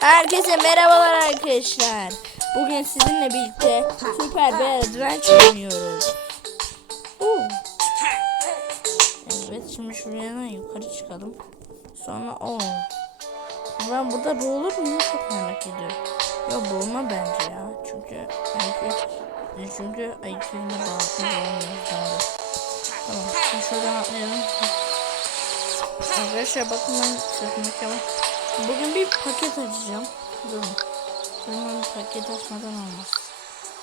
Herkese merhabalar arkadaşlar. Bugün sizinle birlikte süper bir adventure oynuyoruz. Evet şimdi şuraya yukarı çıkalım. Sonra o. Ben burada boğulur muyum çok merak ediyorum. Yok boğulma bence ya. Çünkü belki çünkü ayıklarında bağlı. Tamam şimdi şuradan atlayalım. Arkadaşlar bakın ben sırtımdaki ama Bugün bir paket açacağım. Durun. Durun paket açmadan olmaz.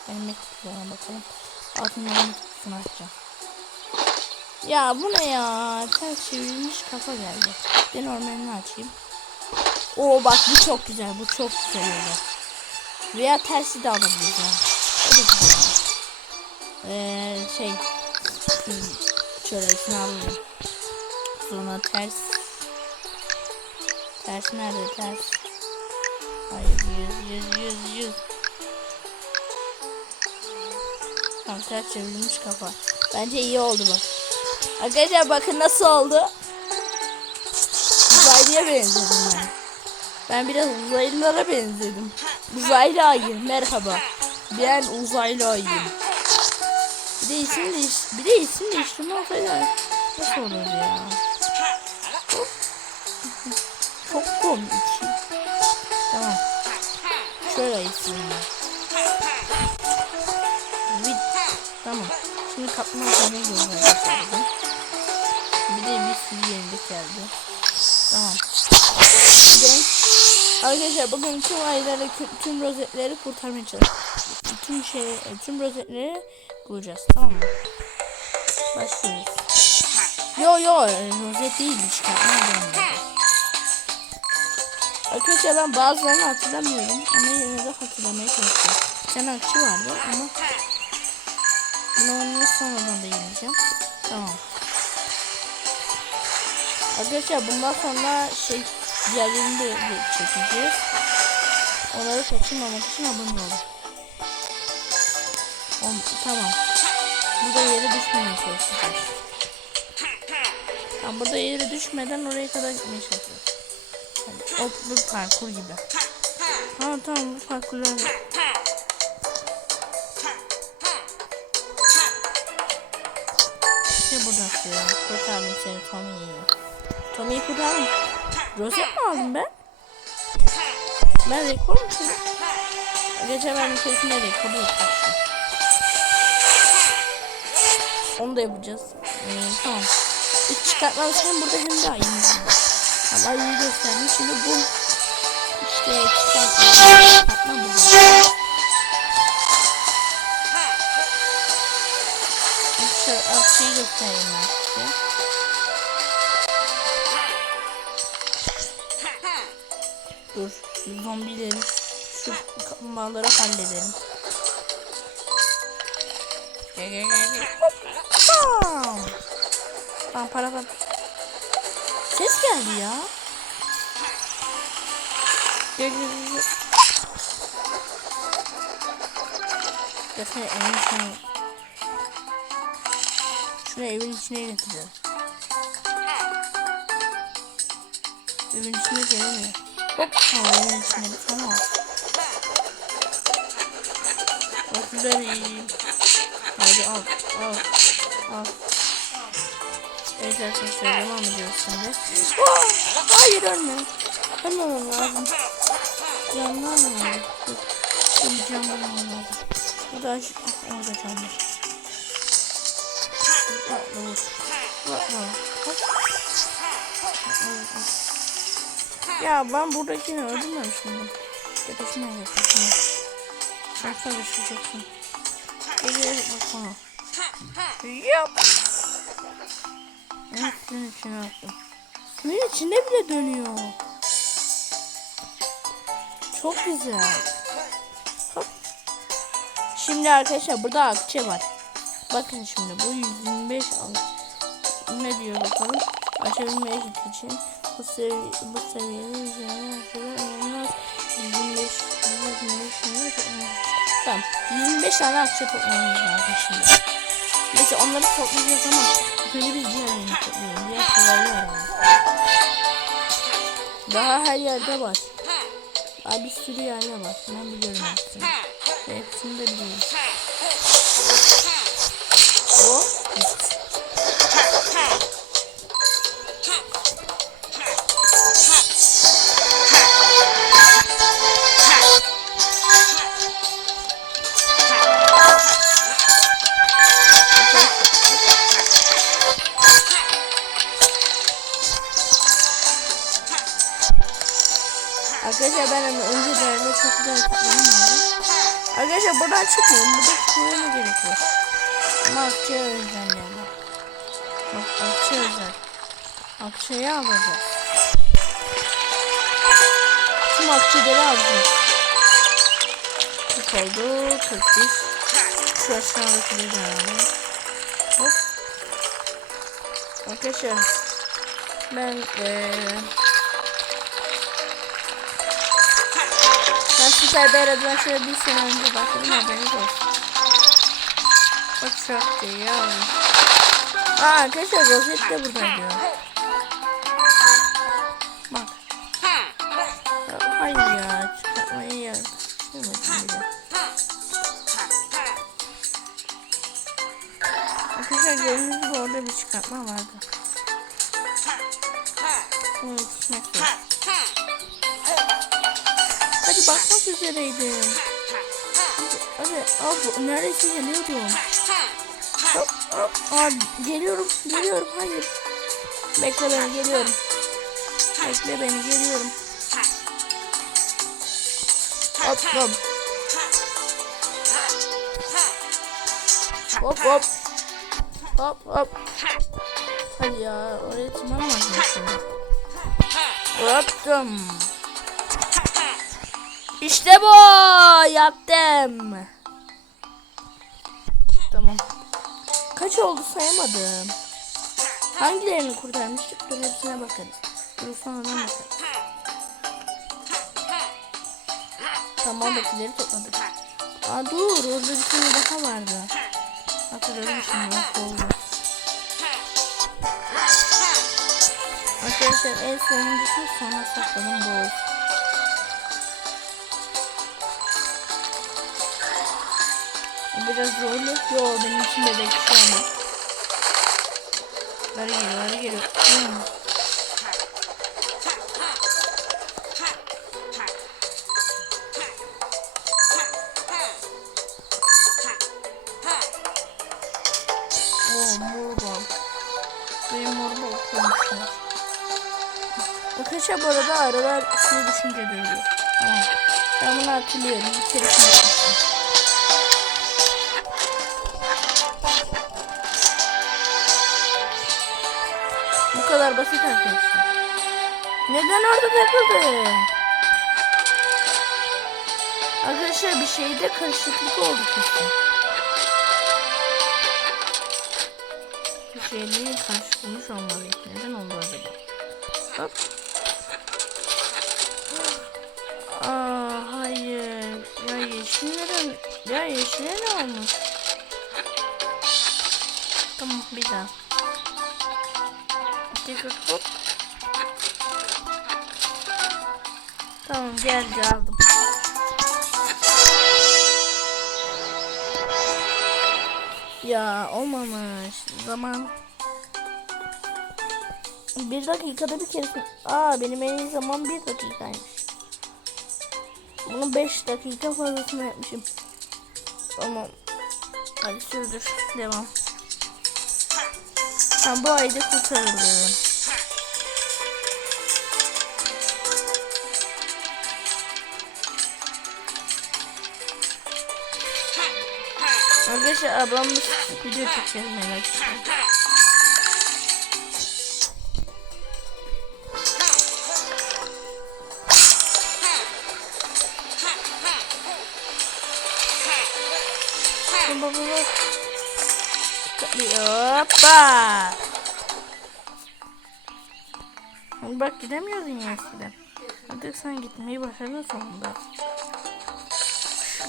Benim mektuplarına bakalım. Altından mektupunu açacağım. Ya bu ne ya? Ters çevrilmiş kafa geldi. Bir normalini açayım. Oo bak bu çok güzel. Bu çok güzel oldu. Veya tersi de alabiliriz. O da güzel. Ee, şey. Şöyle içine alalım. Sonra ters Ters nerede ters? Hayır yüz yüz yüz yüz. Tam ters çevrilmiş kafa. Bence iyi oldu bak. Arkadaşlar bakın nasıl oldu. Uzaylıya benzedim ben. Ben biraz uzaylılara benzedim. Uzaylı ayı merhaba. Ben uzaylı ayıyım. Bir de isim değiş bir de isim değiştirme olsaydı nasıl olurdu ya? Çok komik. Tamam. Şöyle isim. Vid. Tamam. Şimdi kapma sonu göreceğiz. Bir de bir sürü yenilik geldi. Tamam. Gidelim. Arkadaşlar bugün tüm ayları, tüm rozetleri kurtarmaya çalışacağız. Tüm şey, tüm rozetleri bulacağız. Tamam mı? Başlıyoruz. Yo yo rozet değil çıkartma. Arkadaşlar ben bazılarını hatırlamıyorum ama yine de hatırlamaya çalışıyorum. Tane akçı vardı ama bunu onu sonradan da yeneceğim. Tamam. Arkadaşlar bundan sonra şey diğerlerini de çekeceğiz. Onları kaçırmamak için abone olun. On, tamam. Burada yere düşmemeye çalışacağız. Tamam burada yere düşmeden oraya kadar gitmeye çalışacağız. O bu parkur gibi. Ha tamam bu parkurlar. İşte buradası ya. Kurtardım seni Tommy'yi. Tommy'yi kurtardım. Rozet mi aldım ben? Ben rekor mu kırdım? Geçen ben bir keresinde rekoru yapmıştım. Onu da yapacağız. Ee, tamam. Hiç çıkartmamız hem burada hem de aynı. Ama iyi gösterdim. Şimdi bu işte çıkartma burada. Şu akçayı göstereyim ben size. Dur. Zombileri şu kaplumbağaları halledelim. Gel gel gel gel. Bam. Bam para Ses geldi ya. Gel gel gel. Bakın evin içine. Şunu evin içine getireceğiz. Evin içine gelmiyor. Hop. Ha, evin içine al. Çok güzel iyi. Hadi al. Al. Al. Evet arkadaşlar devam ediyoruz şimdi. Oh, hayır ölme. Ölmemem lazım. Canlar mı. Dur bir can bulmam lazım. Bu da aç. Ah, orada can var. Bak dur. Bak bak. Ya ben buradakini öldürmemişim. Tepesine yaklaşım. Şarkı düşeceksin. Gel gel bak bana. Yap. Suyun içine attım. Suyun içinde bile dönüyor. Çok güzel. Hop. Şimdi arkadaşlar burada akçe var. Bakın şimdi bu 125 al. Ne diyor bakalım. Açabilmek için bu seviye bu seviyede üzerine akçeler en az 125 125 Tamam. 25 tane akçe toplamamız lazım şimdi. Neyse onları toplayacağız ama Böyle biz diğerlerini toplayalım. Diğer kolaylı alalım. Daha her yerde var. Abi bir sürü yerler var. Ben biliyorum. Ve hepsini de biliyorum. Arkadaşlar buradan çıkmıyorum. Burada çıkmaya ne gerek var? Ama akçeye özel yani. Bak akçe özel. Akçeyi alacağız. Tüm akçeleri alacağız. 40 oldu. 41. Şu aşağıdakileri de alalım. Hop. Arkadaşlar ben eee Ben Süper Bear Adventure'a bir sene önce başladım haberiniz olsun. Bak şarkı ya. Aa arkadaşlar rozet de buradaydı. Bak. Ya, hayır ya çıkartmayı ya. Çıkarmadım bile. Arkadaşlar gördüğünüz gibi orada bir çıkartma vardı. Bunu yetişmek zor. Hadi bakmak üzereydim. Hadi abi neredeyse geliyordum. Hop, hop, Aa, geliyorum, geliyorum, hayır. Bekle beni, geliyorum. Bekle beni, geliyorum. Hop hop. Hop hop. Hop. Hadi ya, oraya tırmanamazsın şimdi. Yaptım. İşte bu yaptım. Tamam. Kaç oldu sayamadım. Hangilerini kurtarmıştık? Dur hepsine bakarız. Dur sonradan bakarız. Tamam oradakileri topladık. Aa dur orada bir tane daha vardı. Hatırladım şimdi bak oldu. Arkadaşlar en sonuncusu sonra sakladım bu olsun. Biraz zorlu. Yo benim için bebek şu an. Ara geliyor, ara geliyor. Hmm. Arkadaşlar bu arada aralar suyu düşünce dövüyor. Tamam. Ben bunu hatırlıyorum. Bir kere basit arkadaşlar. Neden orada takıldı? Arkadaşlar bir şeyde karışıklık oldu kesin. Bir şeyleri karıştırmış olmalı. Neden oldu acaba? Hop. Aa hayır. Ya yeşillerin ya yeşile ne olmuş? Tamam bir daha. Tekrar hop. Tamam geldi aldım. Ya olmamış. Zaman bir dakikada bir kere. Aa benim en iyi zaman bir dakikaymış. Bunu 5 dakika fazlasını yapmışım. Tamam. Hadi sürdür. Devam. Ha, bu ayda kurtarıldı. Arkadaşlar ablamız video çekiyor merak etmeyin. Baba baba. Hoppa. Bak gidemiyordun ya eskiden. Artık sen gitmeyi başardın sonunda.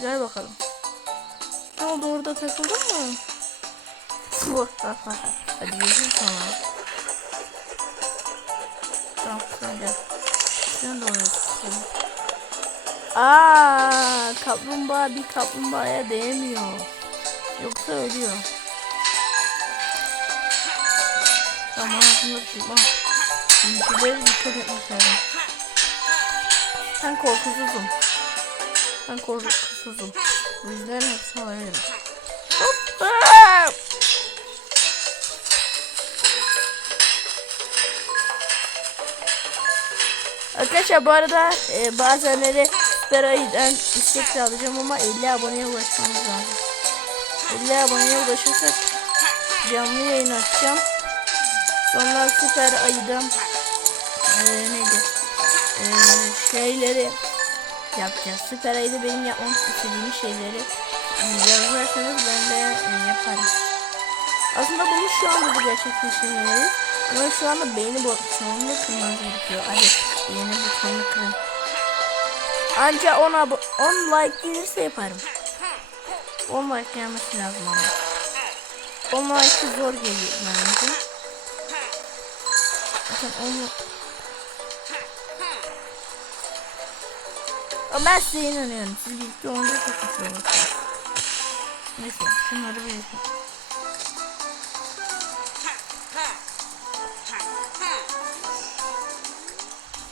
Gel bakalım. Ne oldu orada takıldın mı? Hadi görüşürüz sonra. Tamam sen gel. Sen de oraya tutalım. Aa, kaplumbağa bir kaplumbağaya değmiyor. Yoksa ölüyor. Aslında çıkmam. Zincirlere dikkat etmek lazım. Ben korkusuzum. Ben korkusuzum. Bu yüzden hepsini alabilirim. Hoppa! Arkadaşlar bu arada e, bazenleri Süper Ayı'dan istek de alacağım ama 50 aboneye ulaşmamız lazım. 50 aboneye ulaşırsak canlı yayın açacağım. Sonra Süper Ayı'dan e, neydi? E, şeyleri yapacağız. Süper Ayı'da benim yapmam istediğim şeyleri yazarsanız ben de e, yaparım. Aslında bunu şu anda da gerçekleştirmeliyiz. Ama şu anda beyni butonunu kırmanız gerekiyor. Hadi beğeni butonunu kırın. Anca 10, abo- 10 like gelirse yaparım. 10 like gelmesi lazım ama. 10 like zor geliyor bence. Bakın 10 Ama ben size inanıyorum. Siz birlikte olunca çok mutlu olursunuz. Neyse şunları yapayım.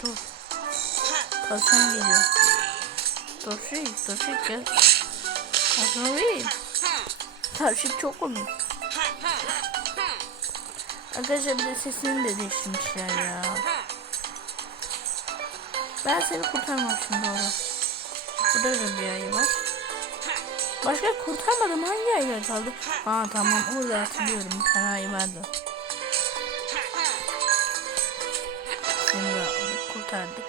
Dur. Kalkan geliyor. Toşik, Toşik gel. Kalkan değil. Toşik çok komik. Arkadaşlar bir de sesini de değiştirmişler ya. Ben seni kurtarmamışım doğru. Burada da bir ayı var. Başka kurtarmadım hangi ayılar kaldı? Aa tamam orada hatırlıyorum bir tane ayı vardı. Seni aldık kurtardık.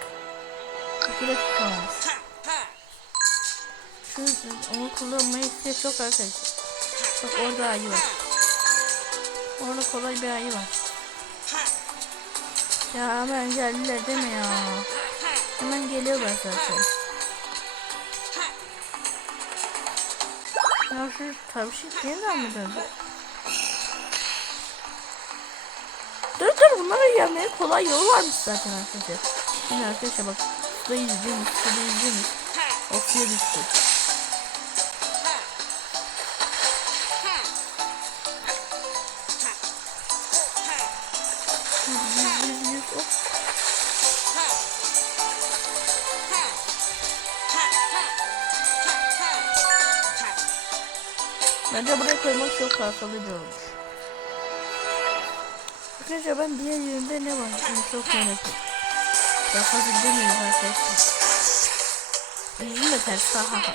Bir de tutamamız. Şu onu kullanmayı istiyor çok arkadaşlar. Bak orada ayı var. Orada kolay bir ayı var. Ya hemen geldiler değil mi ya? Hemen geliyorlar zaten. Ya şu tavşan yeniden mi döndü? Dur dur bunlara gelmeye kolay yolu varmış zaten arkadaşlar. Şimdi arkadaşlar bak suda yüzdünüz, suda yüzdünüz. Oksuya düştük. Bence buraya koymak çok kalkalıcı olmuş. Arkadaşlar ben diğer yerinde ne var? Bunu çok ettim. Daha fazla gidemiyoruz arkadaşlar. Yüzüm de ters. Ha ha ha.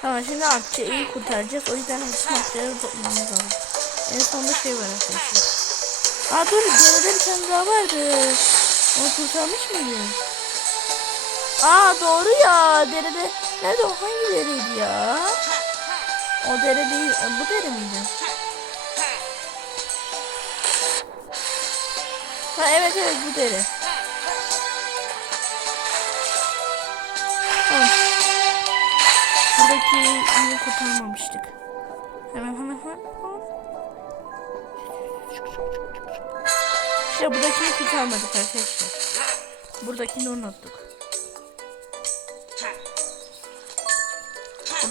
Tamam şimdi akçeyi kurtaracağız. O yüzden bütün akçeleri toplamamız lazım. En sonunda şey var arkadaşlar. Aa dur geride bir tane daha vardı. Onu kurtarmış mıydı? Aa doğru ya derede. Nerede o hangi dereydi ya? O dere değil. e, Bu dere miydi? Ha evet evet bu dere. Tamam. Buradaki yeri kurtarmamıştık. Hemen hemen. hemen. İşte buradakini kurtarmadık arkadaşlar. Buradakini unuttuk.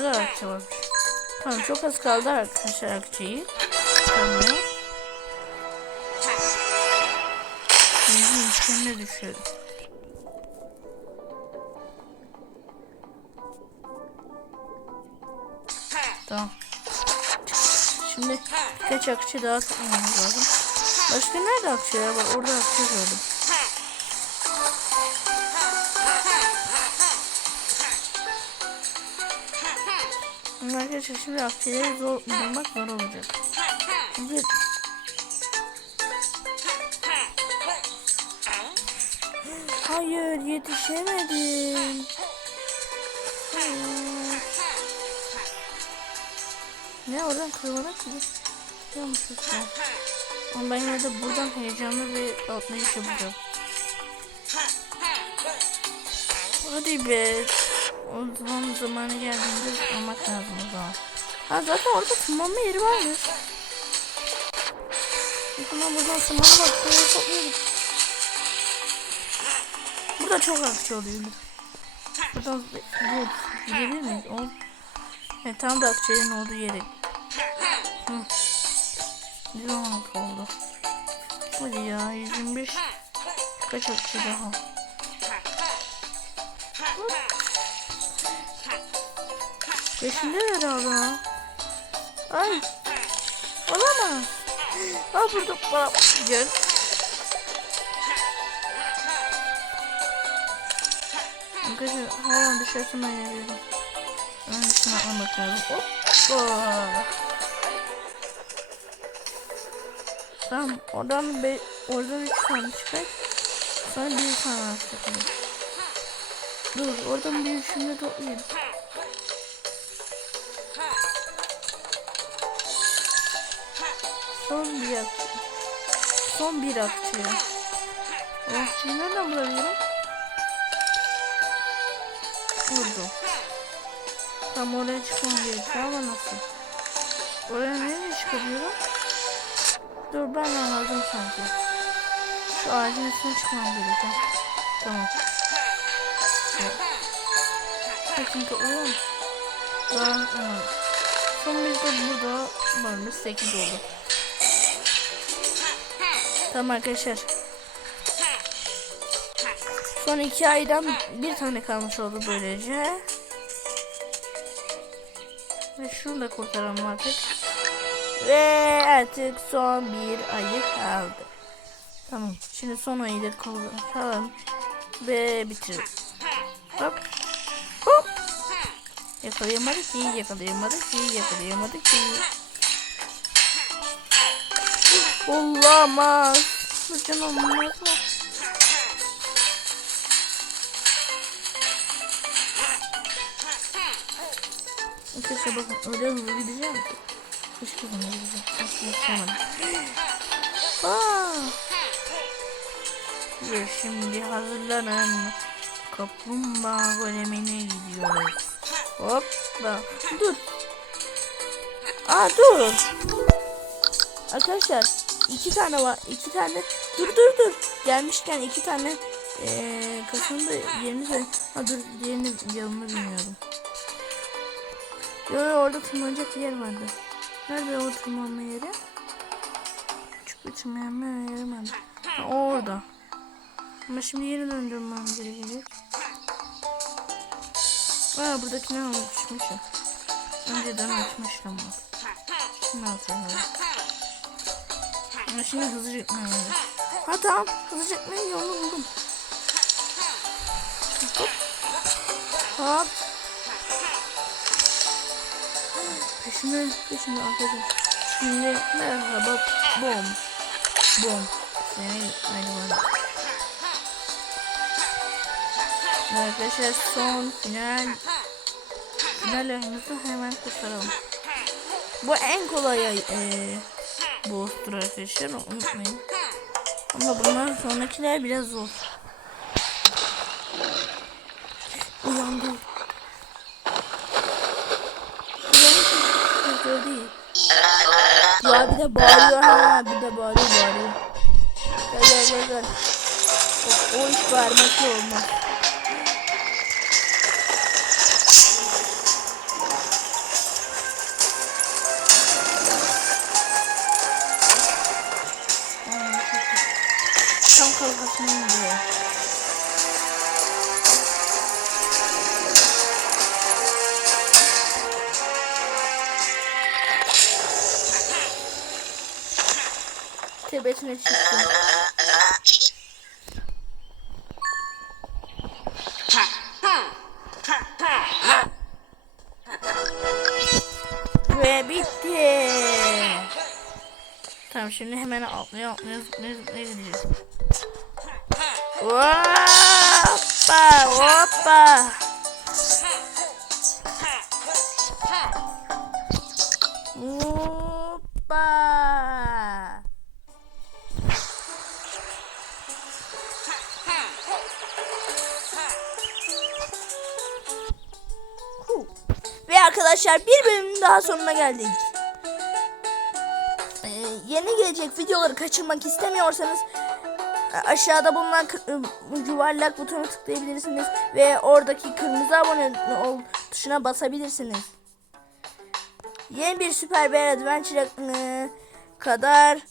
Akçe varmış. Tamam çok az kaldı arkadaşlar akçeyi. Tamam. Benzin içine düşüyorum. Tamam. Şimdi birkaç akçe daha tutmamız lazım. Başka nerede akçeler var? Orada akçe gördüm. Arkadaşlar şimdi akçeleri zor bulmak zor olacak. Çünkü Hayır yetişemedim. Ne oradan kırılarak mı? Yanlış. Ama ben yine buradan heyecanlı bir atlayış yapacağım. Hadi be. O zaman zamanı geldiğinde almak lazım o zaman. Ha zaten orada tırmanma yeri varmış. Zaman buradan tırmanma bak. Burayı topluyorum. burada çok akçe oluyor. Buradan bu gidebilir miyiz? O, evet, tam da akçenin olduğu yere. Hı. 116 oldu. Hadi ya 125. Kaç akçe daha? Peşinde herhalde. Ay. Olamaz. Aa burada bana gel. Arkadaşlar hayvan dışarısına ayarıyorum. Ben dışına anlatıyorum. Hoppa. Tamam oradan be, oradan üç tane çıkar. Sonra bir tane çıkar. Dur oradan bir üçünü toplayayım. Son bir akçe. Son bir akçe. Akçeyi nereden bulabilirim? Oldu. Tam oraya çıkmam gerekiyor ama nasıl? Oraya nereye çıkabiliyorum? Dur ben anladım sanki. Şu ağacın üstüne çıkmam gerekiyor. Tamam. Evet. Çünkü o ben evet. Son bir de burada varmış 8 oldu. Tamam arkadaşlar. Son iki aydan bir tane kalmış oldu böylece. Ve şunu da kurtaralım artık. Ve artık son bir ayı kaldı. Tamam. Şimdi son ayı da kullanalım. Ve bitirelim. Hop. Hop. Yakalayamadık ki, yakalayamadık ki, yakalayamadık ki. Olamaz. Lütfen olmaz mı? Arkadaşlar bakın öyle hızlı gideceğim ki. Hiç hızlı gideceğim. Aslında. Aa. Ve şimdi hazırlanın. Kaplumbağa golemine gidiyoruz. Hoppa. Dur. Aa dur. Arkadaşlar iki tane var. iki tane. Dur dur dur. Gelmişken iki tane ee, kasanın da yerini söyle. Ha dur diğerini yanını bilmiyorum. Yo, yo orada tırmanacak yer vardı. Nerede o tırmanma yeri? Küçük bir tırmanma yeri vardı. Ha, o orada. Ama şimdi yeni döndürmem gerekecek. Aa buradakini almışmış ya. Önceden açmıştım bak. Şimdi hatırladım. Ama şimdi hızlı gitmem lazım. Ha tamam hızlı gitmenin yolunu buldum. Hop. Hop. Peşinde, peşinde arkadaşlar. Şimdi merhaba bom. Bom. Seni hadi bana. Arkadaşlar son final. Final oyunumuzu hemen kurtaralım. Bu en kolay ay boss'tur arkadaşlar unutmayın. Ama bundan sonrakiler biraz zor. Uyandım. Uyandım. değil. Ya bir de bağırıyor ha bir de bağırıyor bağırıyor. Gel gel gel gel. O, o iş bağırmakla olmaz. Tam kafasına indi. Tepesine çıktı. Ve bitti. Şimdi hemen atlaya atlaya zıplaya zıplaya gideceğiz. Hoppa hoppa. Hoppa. Ve arkadaşlar bir bölümün daha sonuna geldik. Ee, yeni gelecek videoları kaçırmak istemiyorsanız aşağıda bulunan kı- yuvarlak butona tıklayabilirsiniz ve oradaki kırmızı abone ol tuşuna basabilirsiniz. Yeni bir Super Bear Adventure kadar hoş